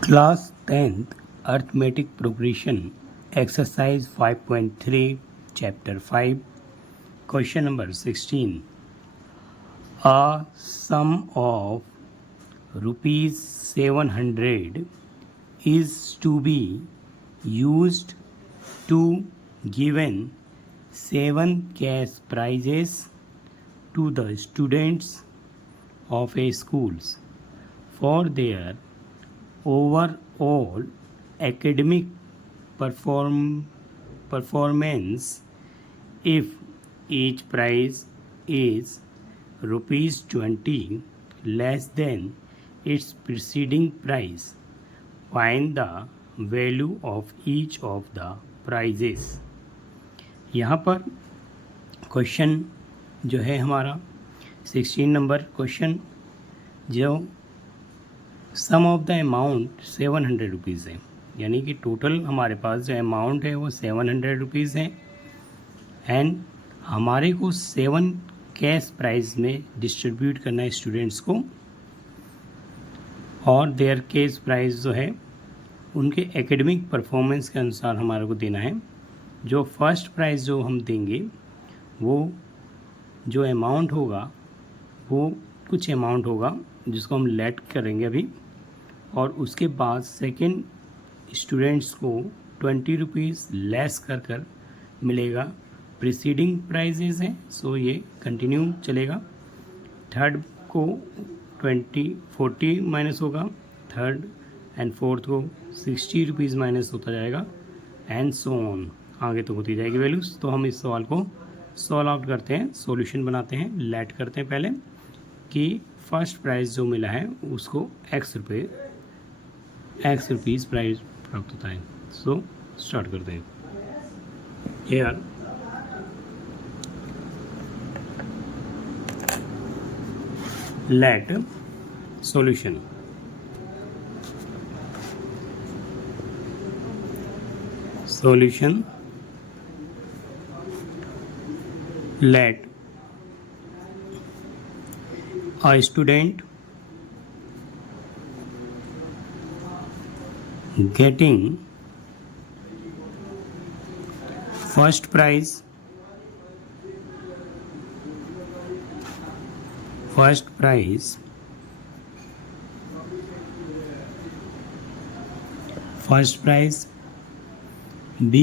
Class 10th Arithmetic Progression Exercise 5.3 Chapter 5 Question number 16. A sum of rupees 700 is to be used to given 7 cash prizes to the students of a schools for their overall academic performance. If each prize is rupees 20 less than its preceding price, find the value of each of the prizes. यहाँ पर question जो है हमारा 16 number question, जो सम of the amount 700 rupees है, यानी कि total हमारे पास जो अमाउंट है वो 700 रुपीज़ है एंड हमारे को 7 कैश प्राइज में डिस्ट्रीब्यूट करना है स्टूडेंट्स को, और देयर कैश प्राइज जो है उनके एकेडमिक परफॉर्मेंस के अनुसार हमारे को देना है। जो फर्स्ट प्राइज़ जो हम देंगे वो जो अमाउंट होगा वो कुछ अमाउंट होगा जिसको हम लेट करेंगे अभी, और उसके बाद सेकंड स्टूडेंट्स को 20 रुपीज़ लेस कर मिलेगा। प्रीसीडिंग प्राइजेस हैं, सो ये कंटिन्यू चलेगा। थर्ड को 40 माइनस होगा, थर्ड एंड फोर्थ को 60 रुपीज़ माइनस होता जाएगा एंड सो ऑन, आगे तो होती जाएगी वैल्यूज़। तो हम इस सवाल को सॉल्व आउट करते हैं, सॉल्यूशन बनाते हैं, लेट करते हैं पहले कि फर्स्ट प्राइज़ जो मिला है उसको x रुपीज़ प्राइस प्राप्त होता है। सो स्टार्ट करते हैं। Here let solution. Let a student getting first prize B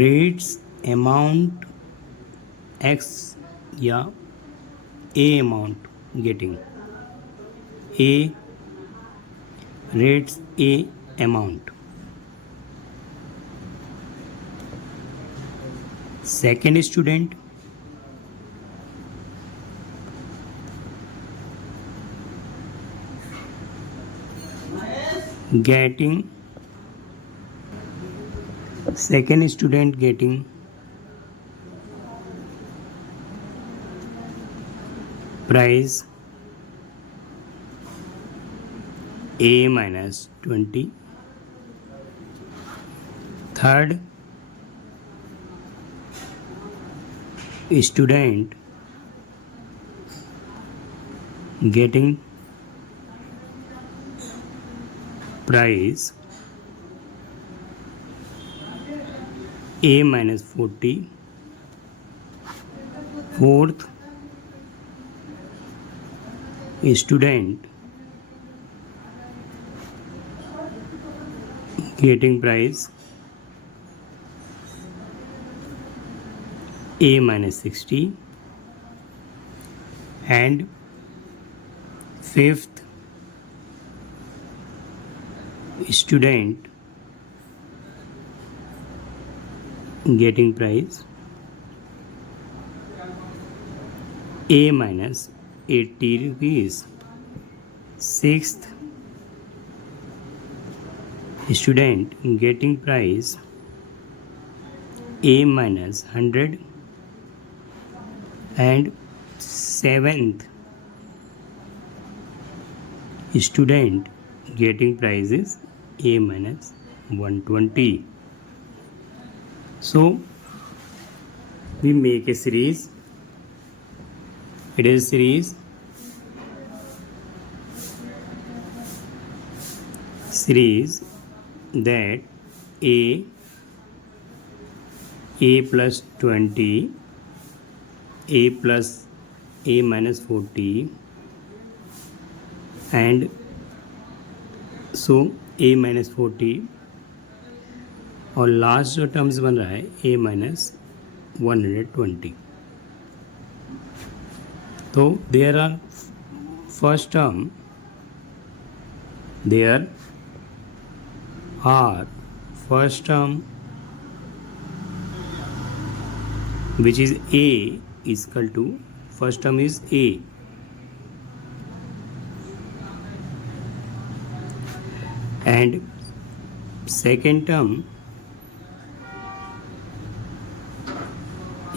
rates amount X या A amount getting A rates A amount. Second student getting price A minus 20. Third student getting price A minus 40. Fourth student getting price A minus 60. And fifth student getting price A minus 80 rupees. Sixth student getting price A minus 100. And seventh student getting prices A minus 120. So we make a series. It is series series that a plus 20, a plus a minus 40, and so a minus 40, और last जो terms बन रहा है a minus 120. तो there are first term, there are first term which is a is equal to, first term is a, and second term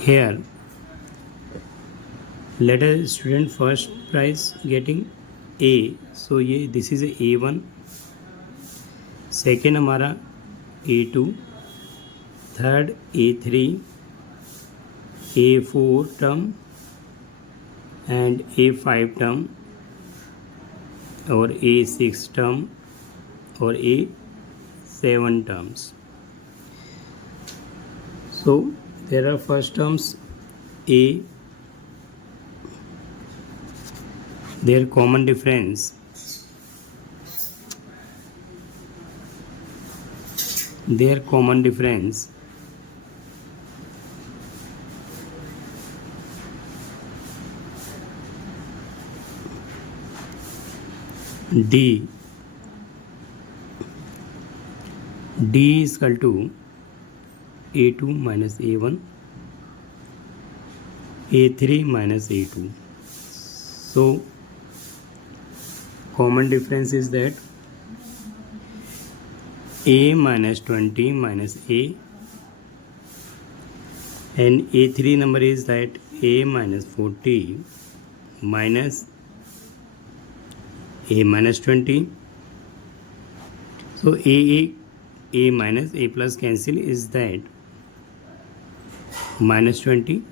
here, let a student first prize getting a, so ये this is a1, second हमारा a2, third a3, a4 term and a5 term और a6 term और a7 terms. So there are first terms a, their common difference, D is equal to a2 minus a1, a3 minus a2. So common difference is that a minus 20 minus a, and a3 number is that a minus 40 minus a minus 20. So a minus a plus cancel is that minus 20,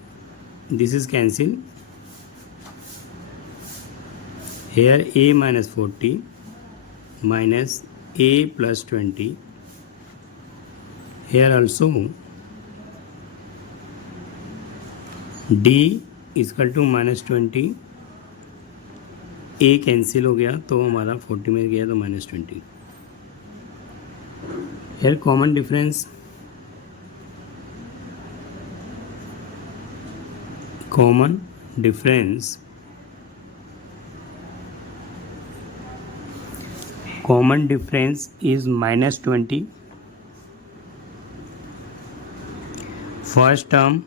this is cancel. Here a minus 40 minus a plus 20. Here also d is equal to minus 20, a cancel हो गया तो हमारा 40 में गया तो minus 20. Here common difference, is minus 20. First term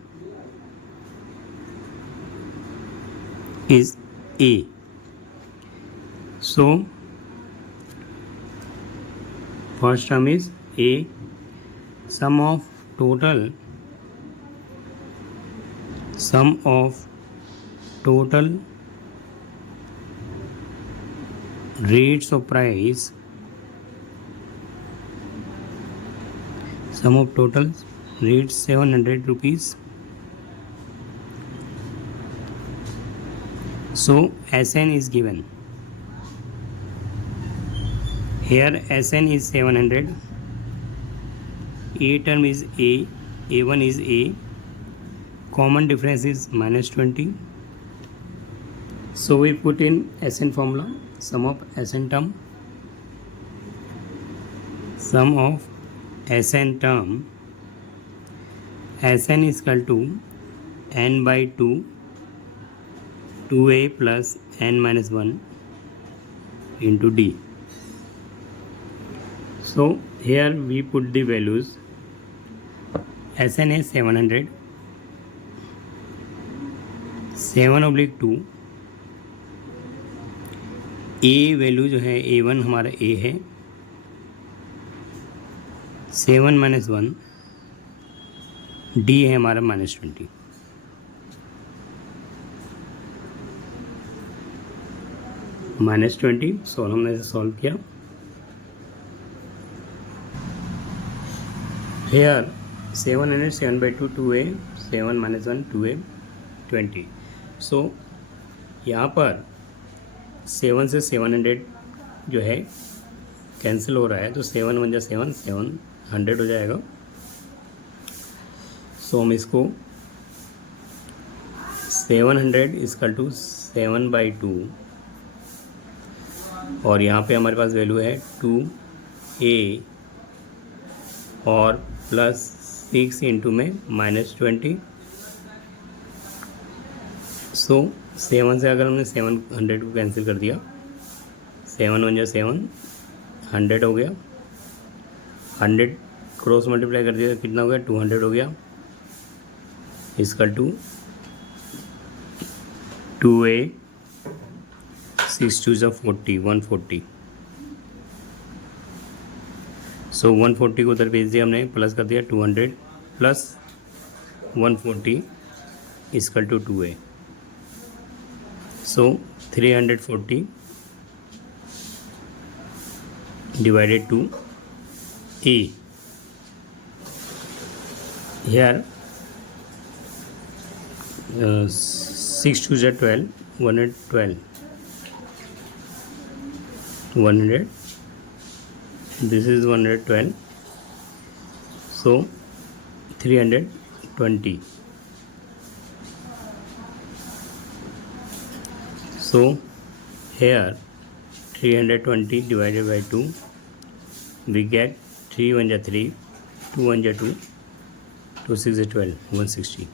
is a. So first term is a, sum of total rates of price, sum of total rates 700 rupees. So SN is given. Here SN is 700, A term is A, A1 is A, common difference is minus 20. So we put in SN formula, sum of SN term SN is equal to n by 2, 2a plus n minus 1 into d. So here we put the values. SN is 700, 7/2, A value जो है A1 हमारा A है, 7 minus 1, D है हमारा minus 20. minus 20 solve हमने solve किया. Here 700, 7/2, 2a, 7 minus 1, 2a, 20. So यहाँ पर 7 से 700 जो है कैंसिल हो रहा है, तो 7 वन जा 7, 700 हो जाएगा। सो हम इसको 700 इक्वल टू 7/2, और यहाँ पे हमारे पास वैल्यू है 2a और प्लस 6 इंटू में -20। सो 7 से अगर हमने 700 को कैंसिल कर दिया, 7 वन जा 7, 100 हो गया। 100 क्रॉस मल्टीप्लाई कर दिया तो कितना हो गया, 200 हो गया। इसका 2a 6 2 जा 40, 140। सो 140 को उधर भेज दिया हमने, प्लस कर दिया 200 plus 140 equal to 2a। So 340 divided to a. Here 6 2 is 12, 112, 100. This is 112. So 320. So here 320 divided by 2, we get 3 1 ja 3, 2 1 ja 2, 2 6 ja 12, 160.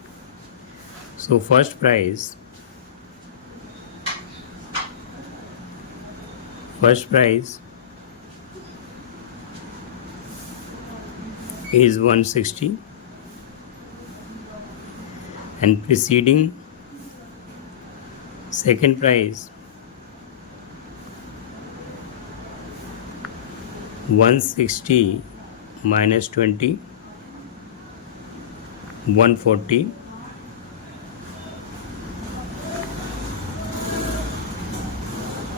So first prize is 160, and preceding second prize 160 minus 20, 140,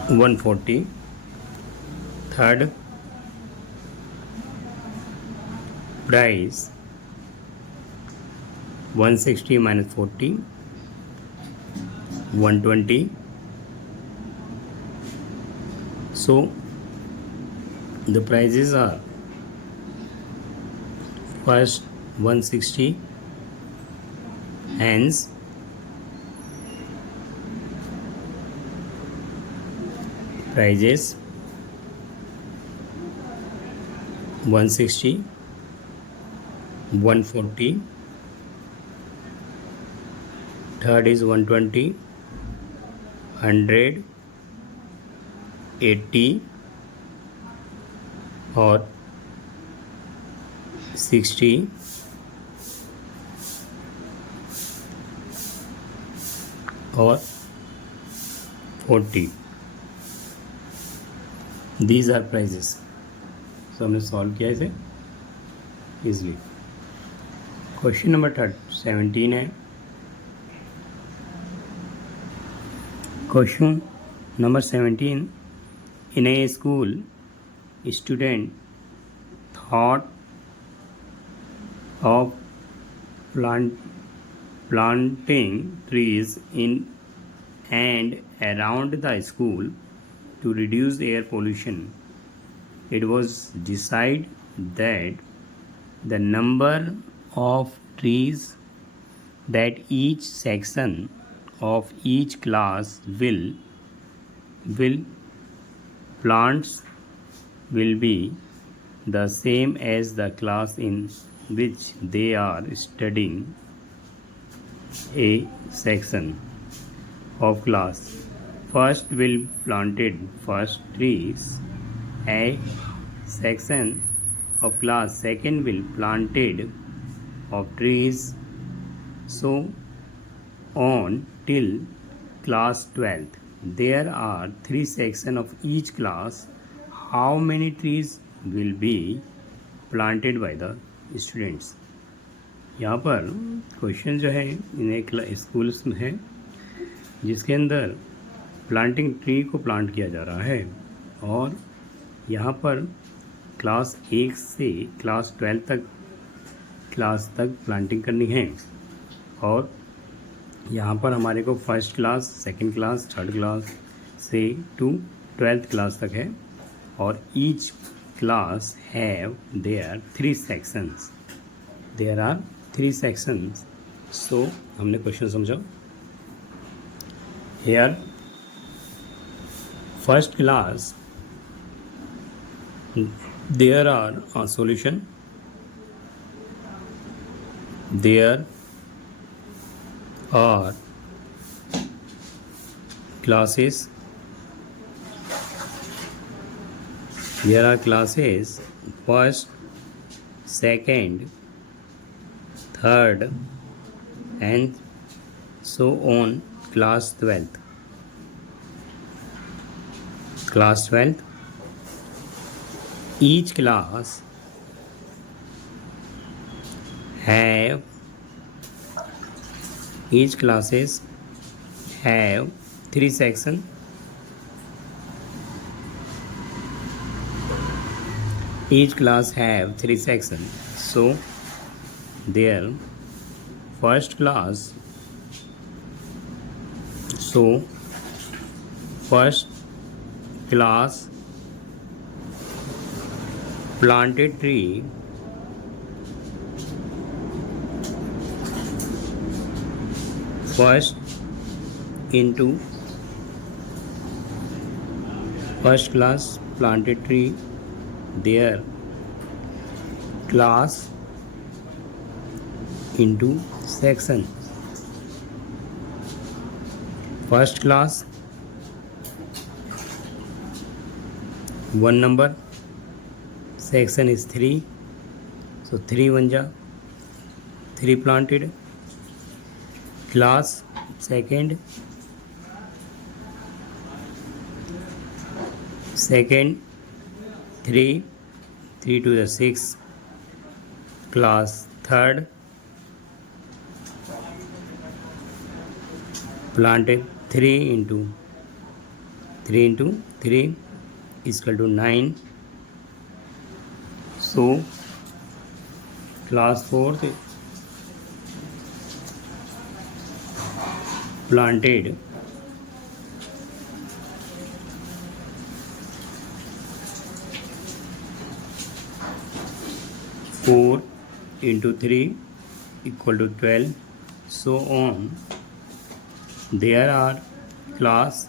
140. Third prize 160 minus 40, 120. So the prizes are first 160, hence prizes 160, 140, third is 120, 100, 80 और 60 और 40. These are prizes. So हमने solve किया इसे easily. Question number 17 है। Question number 17, in a school student thought of planting trees in and around the school to reduce air pollution. It was decided that the number of trees that each section of each class will plants will be the same as the class in which they are studying. A section of class first will planted first trees. A section of class second will planted of trees, so on till class 12th. There are 3 sections of each class. How many trees will be planted by the students? यहाँ पर question जो है इन्हें schools में है जिसके अंदर planting tree को प्लांट किया जा रहा है, और यहाँ पर क्लास 1 से क्लास 12 तक प्लांटिंग करनी है। और यहाँ पर हमारे को first class, second class, third class से टू 12th क्लास तक है, और each class have there 3 sections. There are 3 sections. So हमने क्वेश्चन समझा. Here first class there are a solution. There are classes. There are classes first, second, third, and so on. Class 12th. Class 12th. Each class have each classes have 3 sections. Each class have 3 sections. So their first class. So first class planted tree. First into first class planted tree. Their class into section. First class 1 number, section is 3, so 3 1 ja 3 planted. Class second 3 to the 6. Class third planted 3 into 3 is equal to 9. So class fourth planted 4 into 3 equal to 12. So on. There are class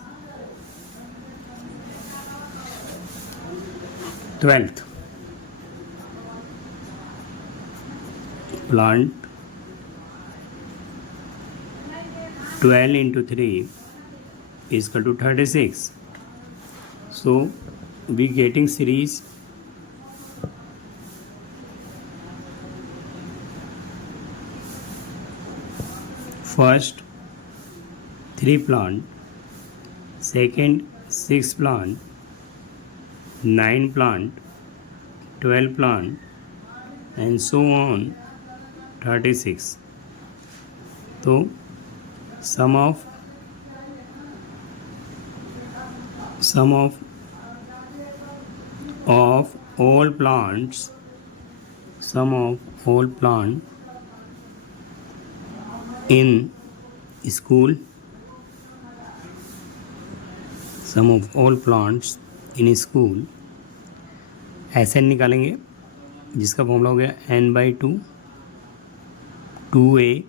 12th plant 12 into 3 is equal to 36. So we getting series first 3 plant, second 6 plant, 9 plant, 12 plant, and so on 36. So sum of all plants, sum of all plant in school, sum of all plants in school, ऐसे निकालेंगे जिसका formula हो गया n/2 2a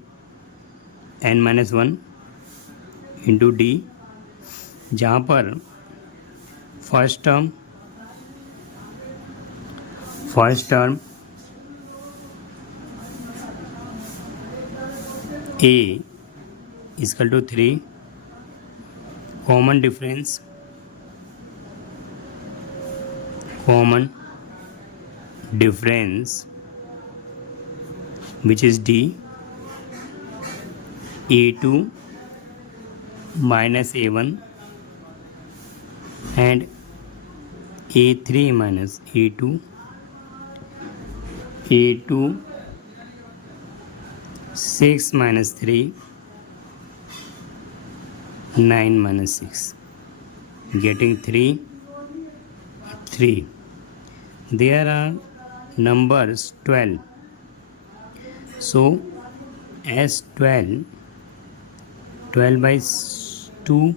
n-1 into D, जहाँ पर first term a is equal to 3, common difference which is d, a2 minus a1 and a3 minus a2, a2 6 minus 3 9 minus 6, getting 3. There are numbers 12. So as 12 by 2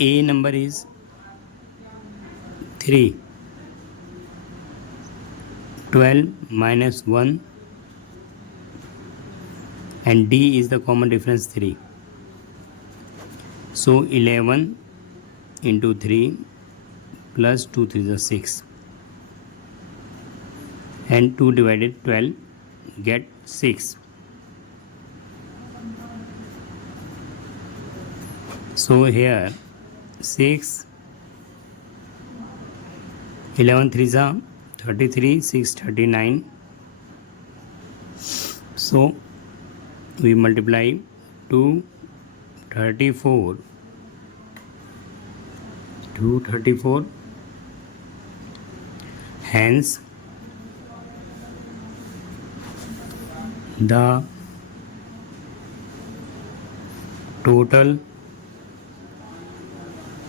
A number is 3. 12 minus 1, and D is the common difference 3. So 11 into 3 plus 2 3 is 6, and 2 divided 12 get 6. So here 6, 11 3s are 33, 6 39. So we multiply 2 34, 2 34. Hence the total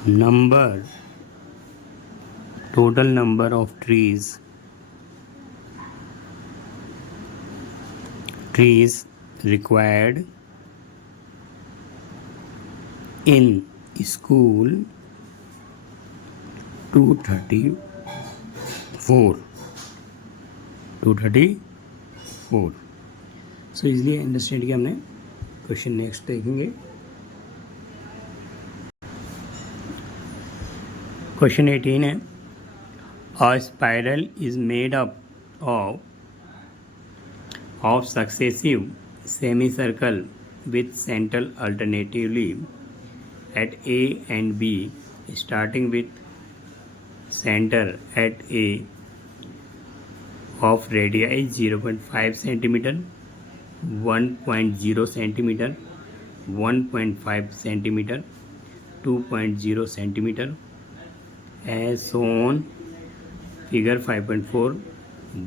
number of trees required in school 234. सो इसलिए understand किया हमने. Question next देखेंगे. Question 18 है. अ spiral is made up of successive semicircle with central alternatively at A and B, starting with center at A of radii 0.5 cm, 1.0 cm, 1.5 cm, 2.0 cm, as shown figure 5.4.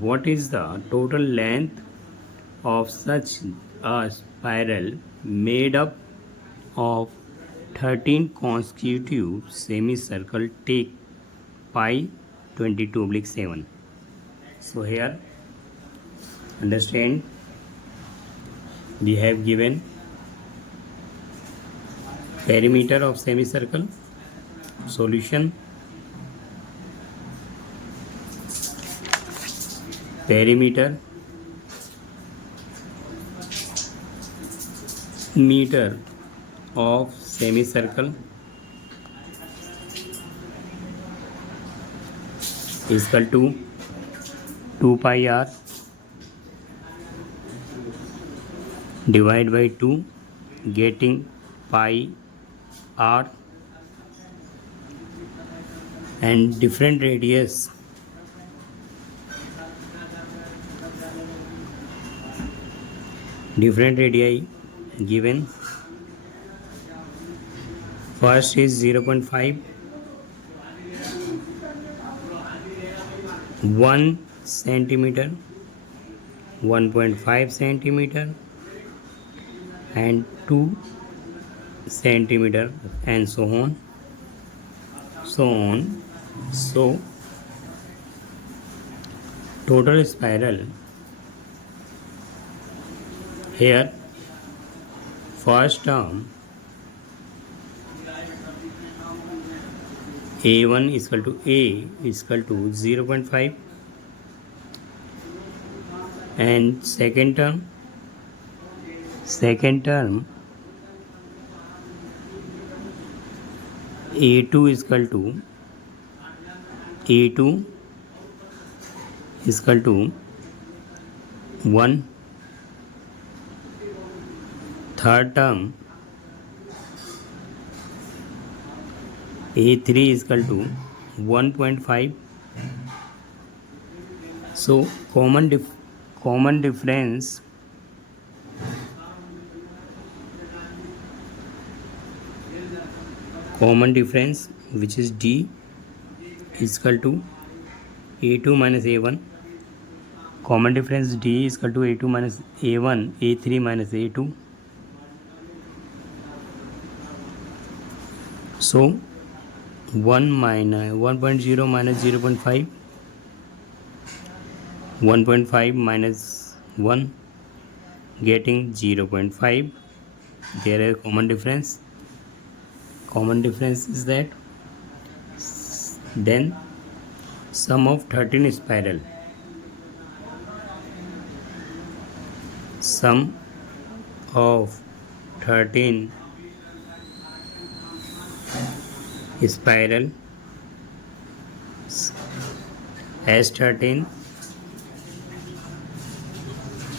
What is the total length of such a spiral made up of 13 consecutive semicircle? Take pi 22/7. So here understand, we have given perimeter of semicircle. Solution: perimeter meter of semicircle is equal to 2 pi r divided by 2, getting pi r, and different radii given. First is 0.5, 1 centimeter, 1.5 centimeter, and 2 centimeter, and so on. So total spiral here, first term A1 is equal to A is equal to 0.5, and second term A2 is equal to 1. Third term A3 is equal to 1.5. So common difference which is D is equal to A2 minus A1. Common difference D is equal to A2 minus A1, A3 minus A2. So 1.0 minus 0.5, 1.5 minus 1, getting 0.5. There is common difference. common difference is that then sum of 13 spiral, sum of 13 spiral S13.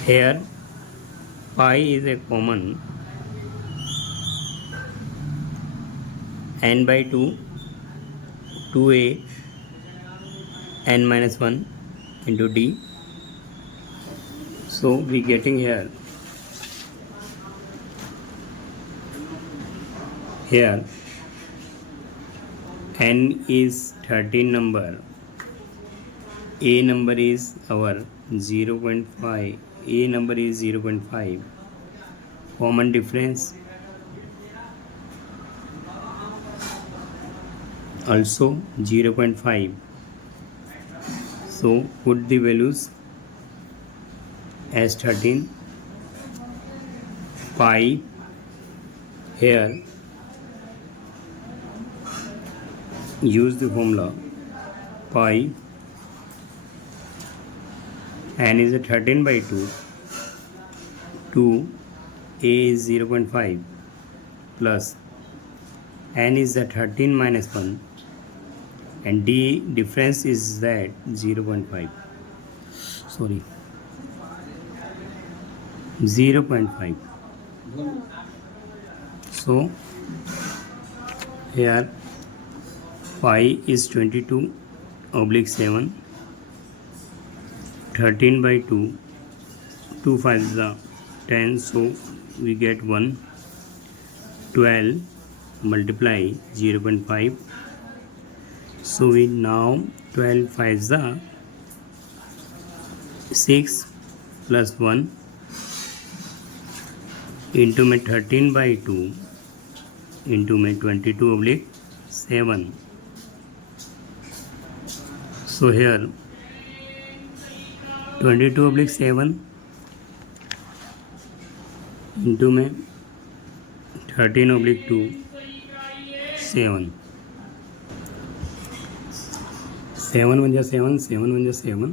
Here pi is a common, n by 2 2a n minus 1 into d. So we getting here n is 13 number, a number is our 0.5, a number is 0.5, common difference also 0.5. so put the values as 13 pi here, use the formula pi, n is a 13 by 2, 2 a is 0.5 plus n is the 13 minus 1 and d difference is that 0.5, sorry 0.5. so here pi is 22/7, 13 by 2, 2 5 is 10, so we get 1, 12 multiply 0.5. so we now 12 5 is 6 plus 1 into में 13 by 2 into में 22/7. so here 22/7 into में 13/2 7, 7 1 7, 7 1 7,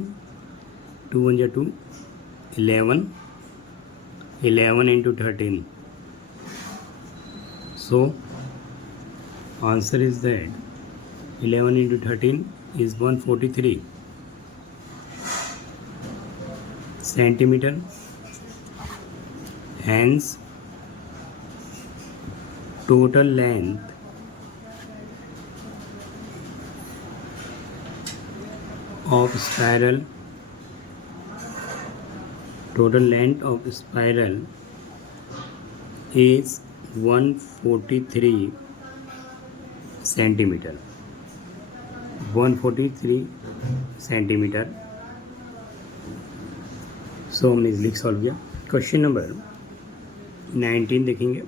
2 1 2, 11, 11 into 13. so answer is that 11 into 13 is 143 centimeter. hence total length of spiral, is 143 centimeter, 143 centimeter. सो हमने easily solve किया. Question number 19 देखेंगे.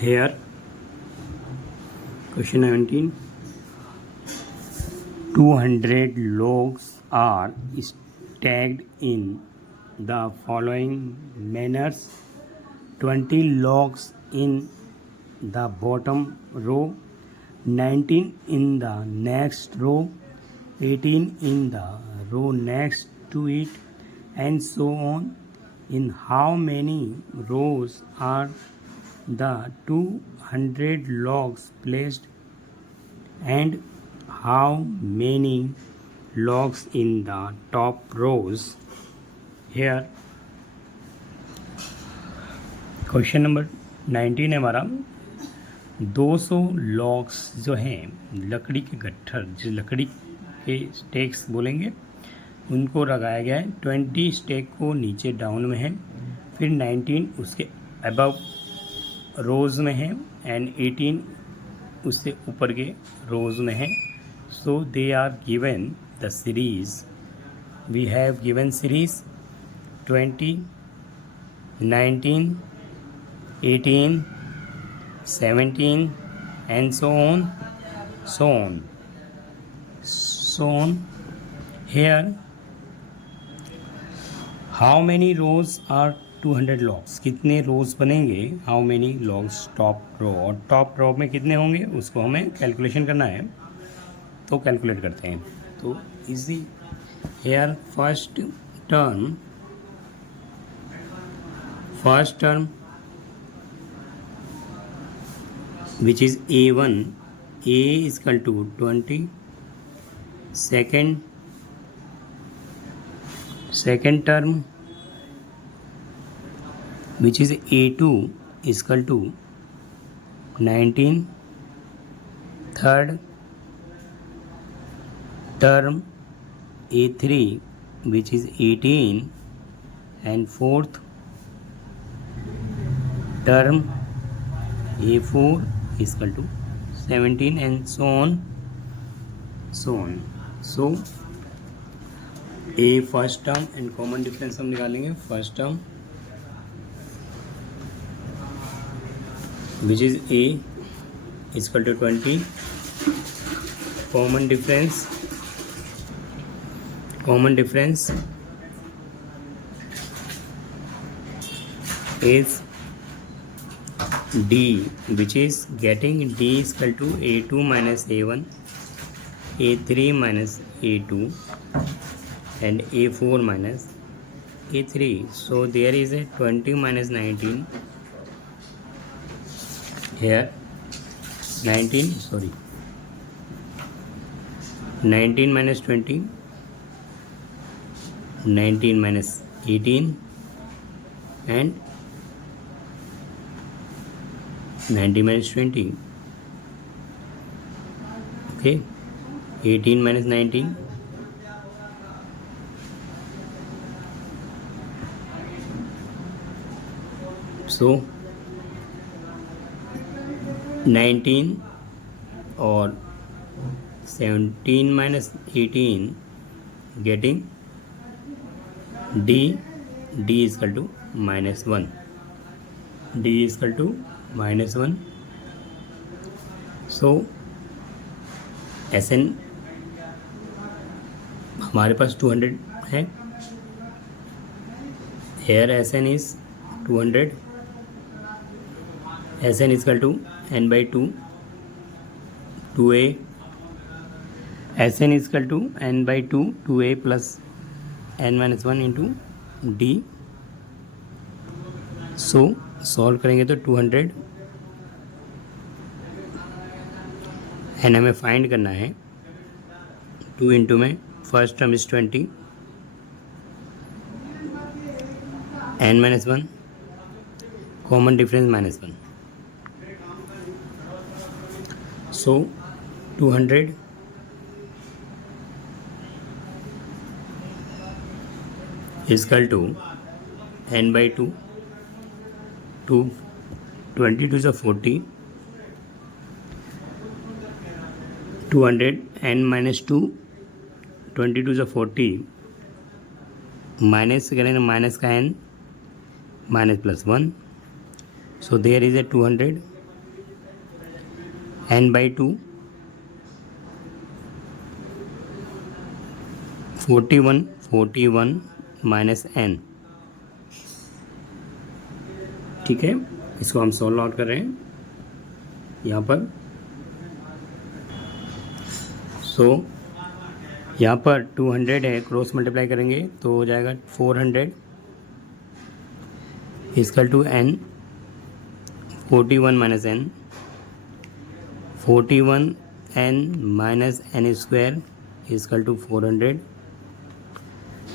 Here question 19, 200 logs are stacked in the following manners: 20 logs in the bottom row, 19 in the next row, 18 in the row next to it, and so on. In how many rows are the 200 logs placed, and how many logs in the top rows? Here question number 19 है हमारा. 200 logs जो हैं लकड़ी के गट्ठर, जो लकड़ी के स्टेक्स बोलेंगे, उनको लगाया गया है. 20 स्टेक को नीचे डाउन में है, फिर 19 उसके अबव रोज़ में है, एंड 18 उससे ऊपर के रोज़ में है. So they are given the series. We have given series 20, 19, 18, 17 and so on. Here how many rows are 200 logs, कितने रोज बनेंगे, how many logs top row, और टॉप रो में कितने होंगे उसको हमें कैलकुलेशन करना है, तो कैलकुलेट करते हैं। तो easy hair first term which is a1, a is equal to 20, second term which is a2 is equal to 19, third term a3 which is 18, and fourth term a4 is equal to 17, and so on. So a first term and common difference हम निकालेंगे। First term which is a is equal to 20, common difference is d, which is getting d is equal to a2 minus a1, a3 minus a2, and a4 minus a3. So there is a 20 minus 19 here, 19 minus 20, 19 minus 18, and 90 minus 20. Okay, 18 minus 19, so 19 और 17 minus 18 getting d is equal to minus 1, d is equal to minus 1. So Sn हमारे पास 200 है, here Sn is 200, Sn is equal to n by 2, 2a, Sn is equal to n by 2, 2a plus n minus 1 into d. So solve करेंगे तो 200 N हमें find करना है। 2 into में first term is 20, n minus 1, common difference minus 1, so 200 is equal to n by 2, 22 is a 40, 200 n minus 2, 22 is a 40, minus करेंगे minus का n, minus plus 1, so there is a 200 n by 2, 41 minus n। ठीक है, इसको हम solve out कर रहे हैं यहाँ पर। सो यहाँ पर 200 है, क्रॉस मल्टीप्लाई करेंगे तो हो जाएगा 400 equal to n, 41 minus n, 41 n minus n square equal to 400।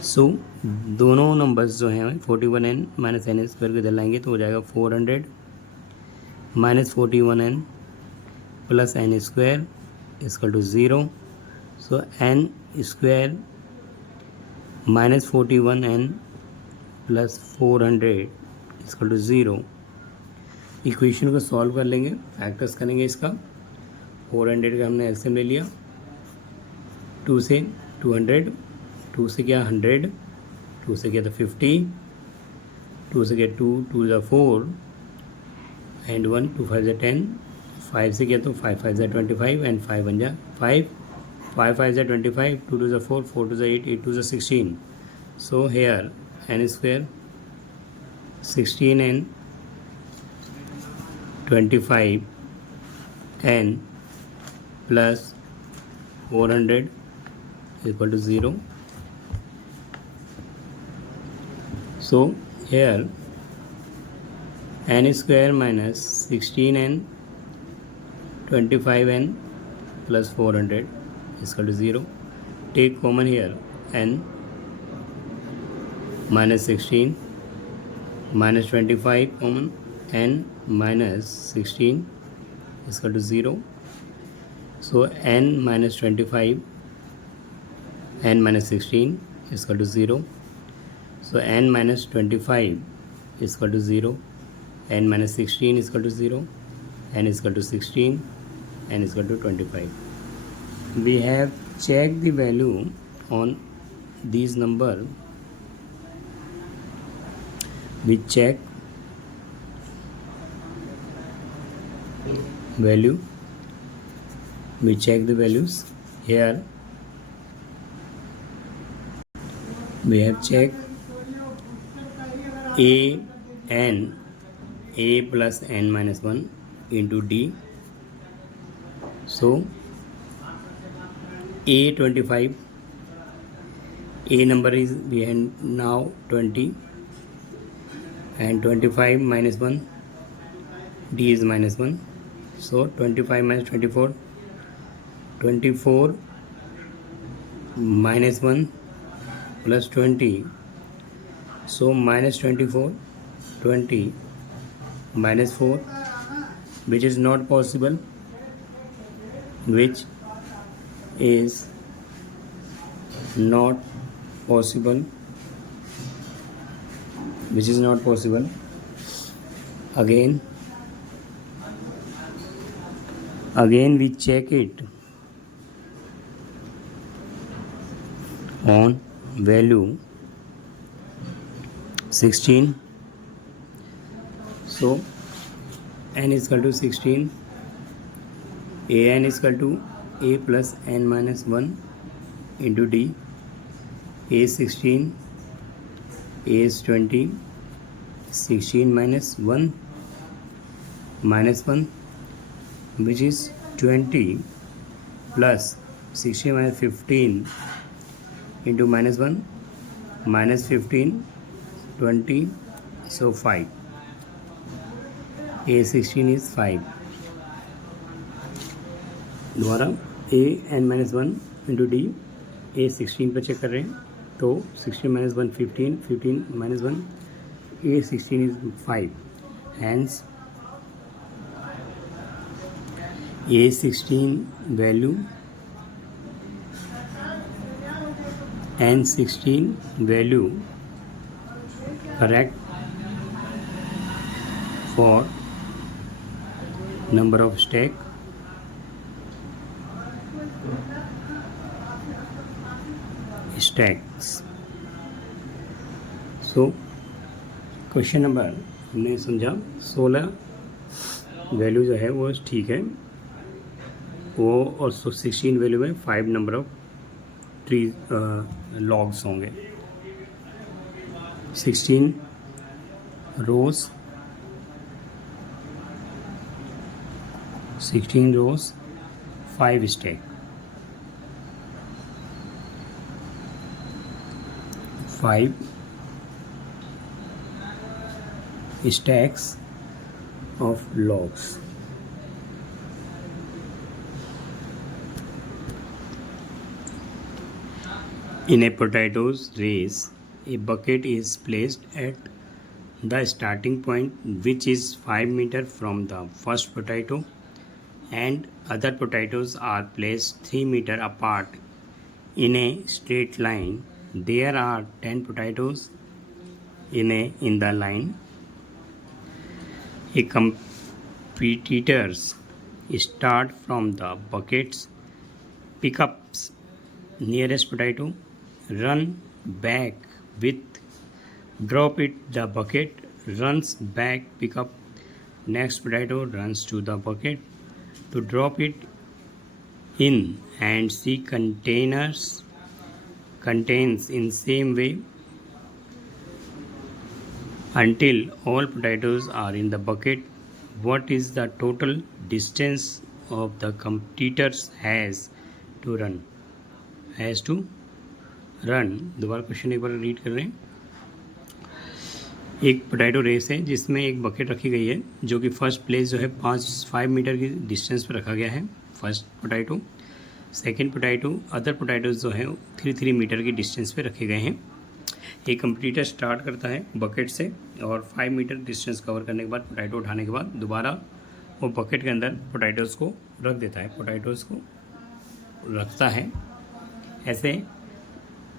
So दोनों नंबर्स जो हैं 41n माइनस n स्क्वायर को इधर लाएंगे तो हो जाएगा 400 minus 41n plus n square equal to 0। So n square minus 41n plus 400 equal to 0। Equation को सॉल्व कर लेंगे, फैक्टर्स करेंगे इसका। 400 का हमने एलसीएम ले लिया, 2 से 200, 2 से क्या 100, 2 से क्या तो 50, 2 से क्या 2, 2 ज़ा 4 एंड 1, 2 5 ज़ा 10, 5 से क्या तो 5 5 ज़ा 25 एंड 5 1 ज़ा 5, 5 5 ज़ा 25, 2 2 ज़ा 4, 4 2 ज़ा 8, 8 2 ज़ा 16। So here n square 16n 25n plus 400 equal to 0. So here n square minus 16n 25n plus 400 is equal to 0. Take common here n minus 16 minus 25 common, n minus 16 is equal to 0. So n minus 25 n minus 16 is equal to 0. So n minus 25 is equal to 0, n minus 16 is equal to 0, n is equal to 16, n is equal to 25. We have checked the value on these number. We check value. We check the values here. We have checked a plus n minus 1 into d. So a25, a number is behind now 20, and 25 minus 1, d is minus 1. So 25 minus 24, 24 minus 1 plus 20. So minus 24, 20 minus 4, which is not possible, which is not possible, which is not possible. Again we check it on value 16. So n is equal to 16, an is equal to a plus n minus 1 into d. A 16, a is 20, 16 minus 1 which is 20 plus 16 minus 15 into minus 1 minus 15, 20, so 5. A 16 is 5. दोबारा a n minus 1 into d, a 16 पर check कर रहे हैं, तो 16 minus 1 15, 15 minus 1, a 16 is 5. Hence a 16 value, n 16 value correct for number of stacks. So question number हमने समझा 16 value जो है वो ठीक है, वो और 16 वैल्यू में 5 नंबर ऑफ ट्री लॉग्स होंगे. 16 रोज, 16 रोज 5 stack, 5 stacks of logs. In a potatoes race, a bucket is placed at the starting point, which is 5 meters from the first potato, and other potatoes are placed 3 meters apart in a straight line. There are 10 potatoes in the line. A competitors start from the buckets, pick up nearest potato, run back with, drop it the bucket, runs back, pick up next potato, runs to the bucket to drop it in, and see contains in same way until all potatoes are in the bucket, what is the total distance of the competitors to run has to run दोबारा question एक बार read कर रहे हैं। एक potato race है जिसमें एक bucket रखी गई है जो कि फर्स्ट प्लेस जो है 5 मीटर की डिस्टेंस पर रखा गया है first potato. Second potato other potatoes जो है 3 मीटर की डिस्टेंस पे रखे गए हैं। एक कंपटीटर स्टार्ट करता है बकेट से और 5 मीटर डिस्टेंस कवर करने के बाद पोटैटो उठाने के बाद दोबारा वो बकेट के अंदर पोटैटोज़ को रख देता है, पोटैटोज़ को रखता है। ऐसे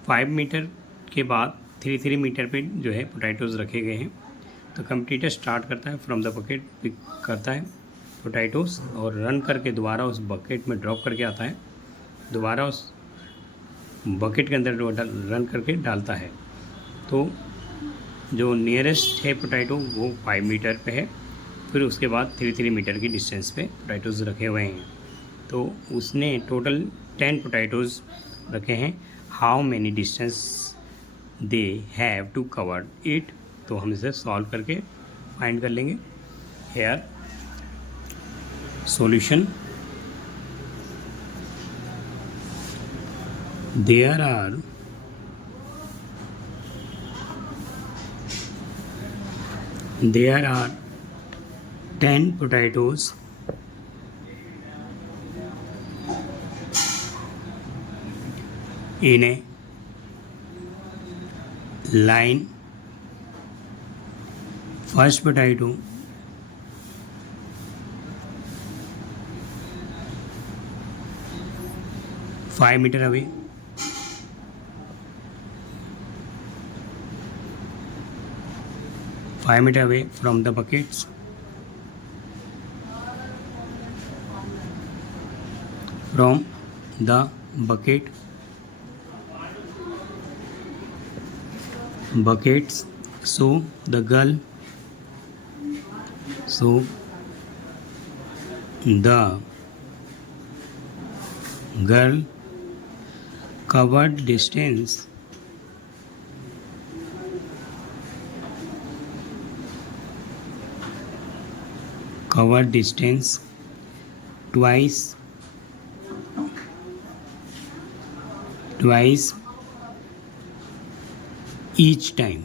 5 मीटर के बाद 3 मीटर पे जो है पोटैटोज़ रखे गए हैं। तो कंपटीटर स्टार्ट करता है फ्रॉम द बकेट, पिक करता है पोटैटोज़ और रन करके दोबारा उस बकेट में ड्रॉप करके आता है, दोबारा उस बकेट के अंदर रन करके डालता है। तो जो नियरेस्ट है पोटैटो वो 5 मीटर पे है, फिर उसके बाद 3 मीटर की डिस्टेंस पे पोटैटोज़ रखे हुए हैं। तो उसने टोटल 10 पोटैटोज़ रखे हैं। How many distance they have to cover it, तो हम इसे सॉल्व करके फाइंड कर लेंगे। Here solution, there are 10 potatoes in a line. First potato five meter away, from the buckets. From the buckets. So the girl covered distance twice each time.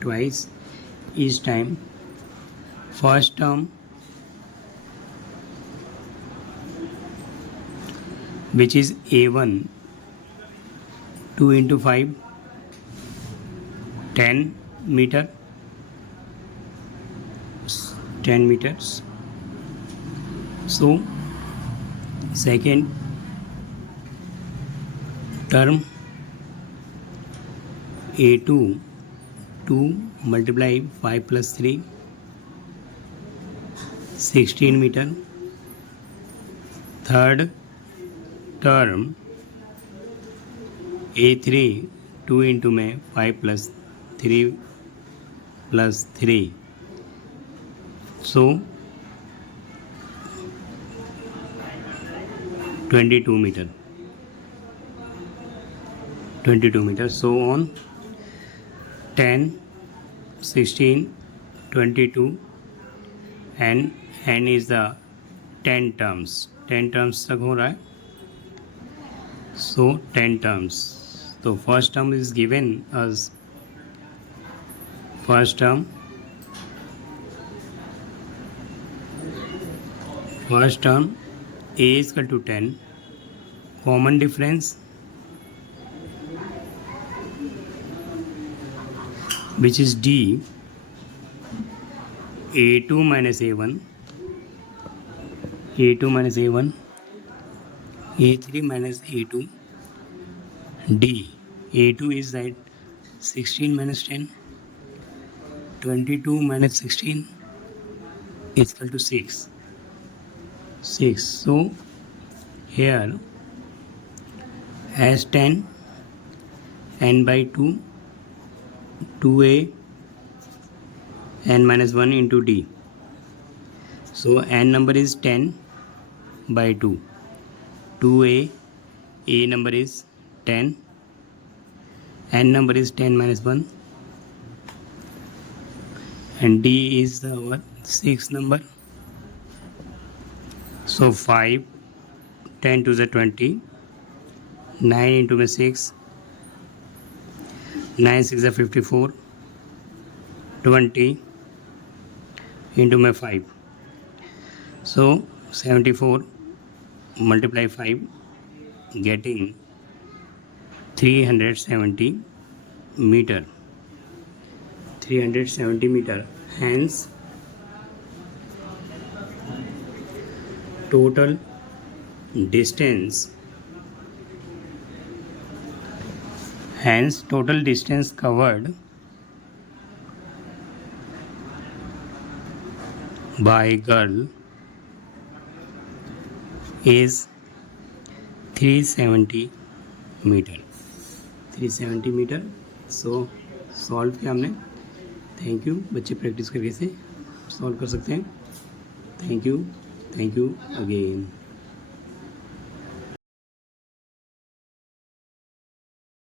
Twice each time. First term, which is A1, 2 into 5, 10 meter, 10 meters. So second term, A2, 2 multiply 5 plus 3, 16 meter. Third term, A3, 2 into में 5 plus 3 plus 3, so 22 meter. So on 10, 16, 22 and n is the 10 terms. 10 terms तक हो रहा है. So 10 terms. So first term is given as first term A is equal to 10. Common difference, which is D, A2 minus A1, A3 minus A2, D. A2 is that 16 minus 10, 22 minus 16 is equal to 6. So here as 10, n by 2, 2a, n minus 1 into d. So n number is 10 by 2, 2a, a number is 10, n number is 10 minus 1, and d is our 6 number. So 5, 10 to the 20, 9 into my 6, 9 6 is 54, 20 into my 5. So 74 multiply 5, getting 370 meter. 370 meter. Hence total distance covered by girl is 370 metre. 370 metre. So solve किया हमने. Thank you. बच्चे practice करके इसे solve कर सकते हैं. Thank you again.